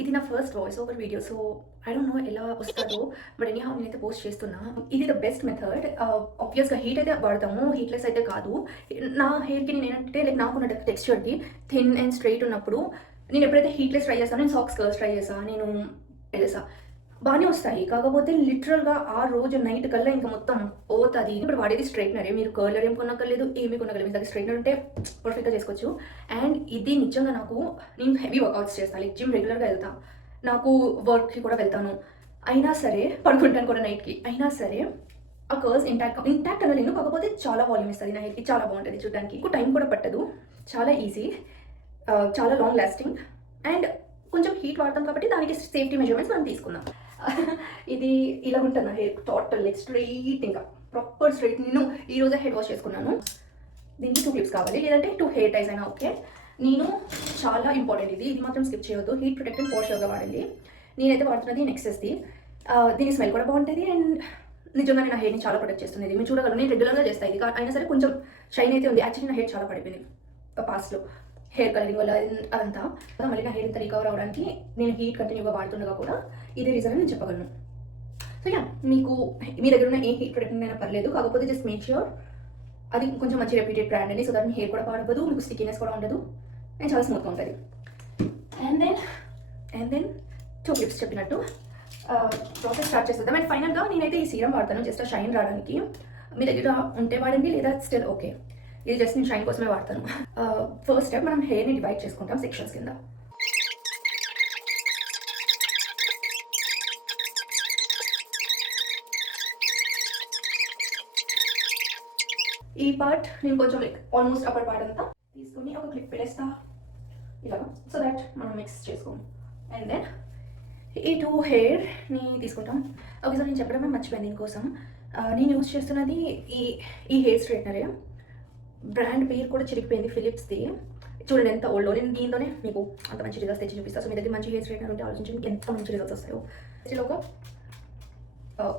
ఇది నా first voice over video, so I don't know ఎలా వస్తుందో, బట్ ఎనీ హౌ నేనైతే పోస్ట్ చేస్తున్నా. ఇది ద బెస్ట్ మెథడ్. ఆబ్వియస్గా హీట్ అయితే వాడతాము, హీట్లెస్ అయితే కాదు. నా హెయిర్కి నేను ఏంటంటే లైక్ నాకున్న టెక్స్చర్కి థిన్ అండ్ స్ట్రైట్ ఉన్నప్పుడు నేను ఎప్పుడైతే హీట్లెస్ ట్రై చేస్తాను, నేను సాక్స్ కర్ల్స్ ట్రై చేస్తాను, నేను తెలుసా బాగానే వస్తాయి. కాకపోతే లిటరల్గా ఆ రోజు నైట్ కల్లా ఇంకా మొత్తం పోతుంది. ఇప్పుడు వాడేది స్ట్రైట్నరే, మీరు కర్లర్ ఏం కొనక్కర్లేదు, ఏమీ కొనక్కర్లేదు. మీ దగ్గర స్ట్రైట్నర్ ఉంటే పర్ఫెక్ట్గా చేసుకోవచ్చు. అండ్ ఇది నిజంగా నాకు, నేను హెవీ వర్కౌట్స్ చేస్తాను, లైక్ జిమ్ రెగ్యులర్గా వెళ్తాను, నాకు వర్క్కి కూడా వెళ్తాను, అయినా సరే పడుకుంటాను కూడా నైట్కి, అయినా సరే ఆ కర్ల్స్ ఇంటాక్ట్ అనలేను, కాకపోతే చాలా వాల్యూమ్ ఇస్తుంది నా హెయిర్కి, చాలా బాగుంటుంది చూడడానికి, ఎక్కువ టైం కూడా పట్టదు, చాలా ఈజీ, చాలా లాంగ్ లాస్టింగ్, అండ్ కొంచెం హీట్ వాడతాం కాబట్టి దానికి సేఫ్టీ మెజర్మెంట్స్ మనం తీసుకుందాం. ఇది ఇలా ఉంటుంది నా హెయిర్ టోటల్, లైక్ స్ట్రైట్, ఇంకా ప్రాపర్ స్ట్రైట్. నేను ఈరోజే హెడ్ వాష్ చేసుకున్నాను. దీనికి 2 క్లిప్స్ కావాలి, లేదంటే 2 హెయిర్ టైస్ అయినా ఓకే. నేను చాలా ఇంపార్టెంట్, ఇది మాత్రం స్కిప్ చేయొద్దు, హీట్ ప్రొటెక్టెంట్ ఫోర్ షూర్గా వాడండి. నేనైతే వాడుతున్నది నెక్సెస్ది. దీని స్మెల్ కూడా బాగుంటుంది, అండ్ నిజంగా నా హెయిర్ని చాలా ప్రొటెక్ట్ చేస్తుంది. మీరు చూడగలరు, నేను రెగ్యులర్గా చేస్తాను ఇది, అయినా సరే కొంచెం షైన్ అయితే ఉంది. యాక్చువల్లీ నా హెయిర్ చాలా పడిపోయింది పాస్ట్లో, హెయిర్ కలరింగ్ వల్ల అదంతా. మళ్ళీ నా హెయిర్ ఇంత రికవర్ అవ్వడానికి నేను హీట్ కంటిన్యూగా వాడుతుండగా కూడా ఇదే రీజన్ అని నేను చెప్పగలను. సో యా, మీకు మీ దగ్గర ఉన్న ఏ హీట్ ప్రొటెక్టెంట్ అయినా పర్లేదు, కాకపోతే జస్ట్ మేక్ ష్యూర్ అది కొంచెం మంచి రెప్యూటెడ్ బ్రాండ్ అండి, సో దట్ మీ హెయిర్ కూడా పాడవదు, మీకు స్టిక్కీనెస్ కూడా ఉండదు, అండ్ చాలా స్మూత్గా ఉంటుంది. అండ్ దెన్ 2 క్లిప్స్ చెప్పినట్టు ప్రాసెస్ స్టార్ట్ చేస్తుందాం. అండ్ ఫైనల్గా నేనైతే ఈ సీరం వాడతాను జస్ట్ షైన్ రావడానికి. మీ దగ్గర ఉంటే వాడండి, లేదా స్టిల్ ఓకే, ఇది జస్ట్ నేను షైన్ కోసమే వాడతాను. ఫస్ట్ స్టెప్, మనం హెయిర్ని డివైడ్ చేసుకుంటాం సెక్షన్స్ కింద. ఈ పార్ట్ నేను కొంచెం లైక్ ఆల్మోస్ట్ అప్పర్ పార్ట్ అంతా తీసుకొని ఒక క్లిప్ పెట్టేస్తా ఇలాగా, సో దట్ మనం మిక్స్ చేసుకోం. అండ్ దెన్ ఈ 2 హెయిర్ని తీసుకుంటాం. ఒకసారి నేను చెప్పడమే మర్చిపోయాను, దీనికోసం నేను యూజ్ చేస్తున్నది ఈ హెయిర్ స్ట్రైట్నరే. బ్రాండ్ పేరు కూడా చిరిగిపోయింది, ఫిలిప్స్ది. చూడండి ఎంత ఓల్డ్, నేను దీంతోనే మీకు అంత మంచి రిజల్ట్స్ తెచ్చి చూపిస్తాను. సో మీ దగ్గర మంచి హెయిర్ స్ట్రైట్నర్ ఉంటే ఆలోచించి మీకు ఎంత మంచి రిజల్ట్స్ వస్తాయో. దీనిలో ఒక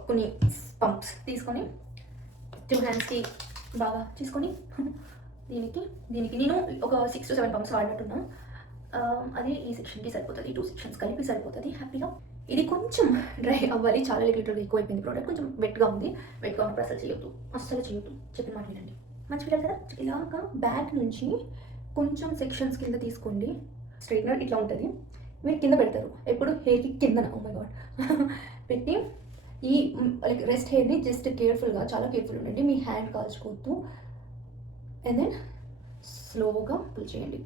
కొన్ని పంప్స్ తీసుకొని 2 హ్యాండ్స్కి బాగా తీసుకొని దీనికి నేను ఒక 6 to 7 పంప్స్ వాడినట్టున్నా. అది ఈ సెక్షన్కి సరిపోతుంది, 2 సెక్షన్స్ కలిపి సరిపోతుంది హ్యాపీగా. ఇది కొంచెం డ్రై అవ్వాలి, చాలా లిటరల్గా ఎక్కువ అయిపోయింది ప్రోడక్ట్, కొంచెం వెట్గా ఉంది. వెట్గా ఉన్నప్పుడు అస్సలు చేయొద్దు, చెప్పిన మాట వినండి, మంచి పిల్లలు కదా. ఇలాగా బ్యాక్ నుంచి కొంచెం సెక్షన్స్ కింద తీసుకోండి. స్ట్రైట్నర్ ఇట్లా ఉంటుంది, మీరు కింద పెడతారు, ఎప్పుడు హెయిర్కి కిందన, ఓ మై గాడ్, పెట్టి ఈ లైక్ రెస్ట్ హెయిర్ని జస్ట్ కేర్ఫుల్గా, చాలా కేర్ఫుల్ ఉండండి, మీ హ్యాండ్ కాల్చుకోవద్దు. అండ్ దెన్ స్లోగా పుల్ చేయండి.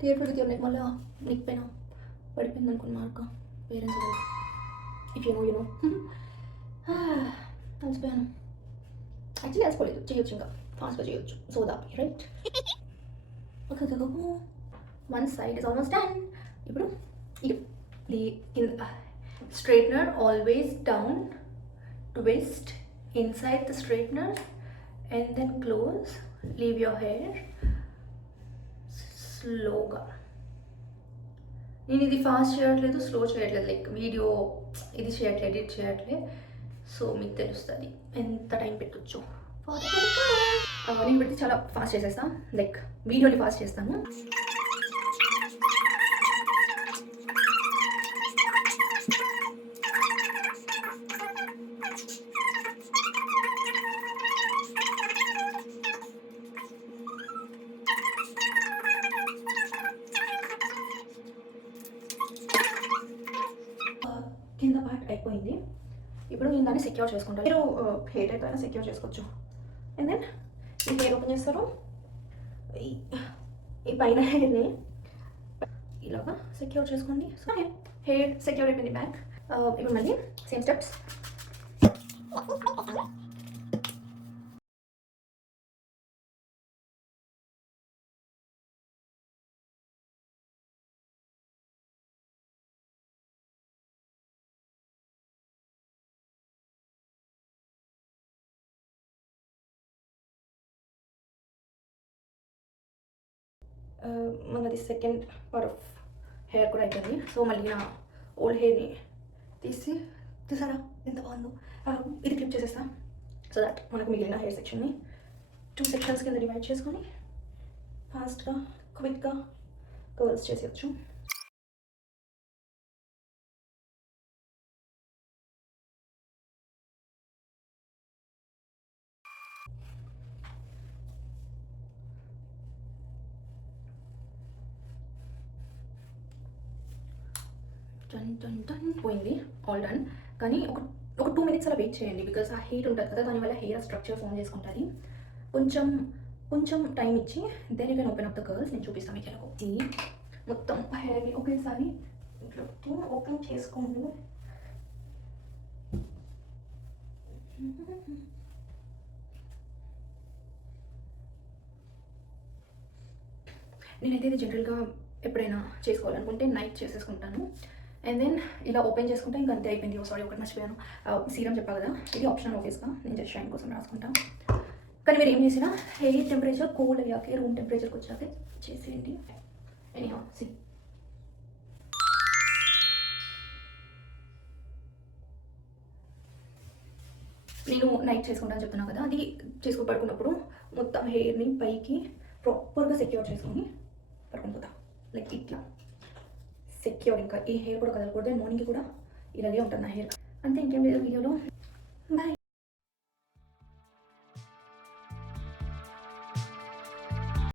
కేర్ఫుల్గా తీయండి, మళ్ళీ నెక్ పైన పడిపోయింది అనుకున్నా అక్క, పేరెంట్స్ ఇఫ్ యూ నో అలసిపోయాను. యాక్చువల్లీ అలసిపోలేదు, చేయొచ్చు, ఇంకా ఫాస్ట్గా చేయొచ్చు, సోదాపి right. Okay, one side is almost done. ఇప్పుడు ఇది కింద straightener always down, twist inside the straightener and then close, leave your hair స్లోగా. నేను ఇది ఫాస్ట్ చేయట్లేదు, స్లో చేయట్లేదు, లైక్ వీడియో ఇది చేయట్లేదు, ఎడిట్ చేయట్లేదు, సో మీకు తెలుస్తుంది ఎంత టైం పెట్టచ్చు. నేను పెడితే చాలా ఫాస్ట్ చేసేస్తాను, లైక్ వీడియోని ఫాస్ట్ చేస్తాను. కింద పార్ట్ అయిపోయింది, ఇప్పుడు నేను దాన్ని సెక్యూర్ చేసుకుంటాను. మీరు హెయిర్ టైప్ అయినా సెక్యూర్ చేసుకోవచ్చు. అండ్ దెన్ ఈ హెయిర్ ఓపెన్ చేస్తారు, ఈ పైన హెయిర్ని ఇలాగా సెక్యూర్ చేసుకోండి. సో హెయిర్ సెక్యూర్ అయిపోయింది బ్యాక్. ఇప్పుడు మళ్ళీ సేమ్ స్టెప్స్. మనది సెకండ్ పార్ట్ ఆఫ్ హెయిర్ కూడా అయిపోయింది. సో మళ్ళీ నా ఓల్డ్ హెయిర్ని తీసారా ఎంత బాగుందో. ఇది క్లిప్ చేసేస్తా సో దట్ మనకు మిగిలిన హెయిర్ సెక్షన్ని 2 సెక్షన్స్ కింద డివైడ్ చేసుకొని ఫాస్ట్గా క్విక్గా కర్ల్స్ చేసేయచ్చు. పోయింది, ఆల్ డన్. కానీ ఒక 2 minutes అలా వెయిట్ చేయండి, బికాస్ ఆ హీట్ ఉంటుంది కదా, దానివల్ల హెయిర్ స్ట్రక్చర్ ఫామ్ చేసుకుంటుంది. కొంచెం టైం ఇచ్చి then you can open up the curls. నేను చూపిస్తాను మీకు ఎలాగో. మొత్తం హెయిర్ని ఒకేసారి ఇట్లా ఓపెన్ చేసుకోండి. నేనైతే ఇది జనరల్గా ఎప్పుడైనా చేసుకోవాలనుకుంటే నైట్ చేసేసుకుంటాను. అండ్ దెన్ ఇలా ఓపెన్ చేసుకుంటే ఇంకా అంతే అయిపోయింది. సారీ, ఒకటి మర్చిపోయాను, సీరం చెప్పా కదా, ఇది ఆప్షనల్ ఆఫీస్గా, నేను జస్ట్ షైన్ కోసం రాసుకుంటాను. కానీ మీరు ఏం చేసినా హెయిర్ టెంపరేచర్ కూల్ అయ్యాకే, రూమ్ టెంపరేచర్కి వచ్చాకే చేసేయండి. ఎనీహౌ సి, నేను నైట్ చేసుకుంటాను చెప్తున్నాను కదా, అది చేసుకుని పడుకున్నప్పుడు మొత్తం హెయిర్ని పైకి ప్రాపర్గా సెక్యూర్ చేసుకొని పడుకుని పోతా. లైక్ ఇట్లా సెక్యూర్, ఇంకా ఈ హెయిర్ కూడా కదలకూడదు. మార్నింగ్కి కూడా ఇలాగే ఉంటుంది నా హెయిర్. అంతే, ఇంకేం లేదు వీడియోలో. బాయ్.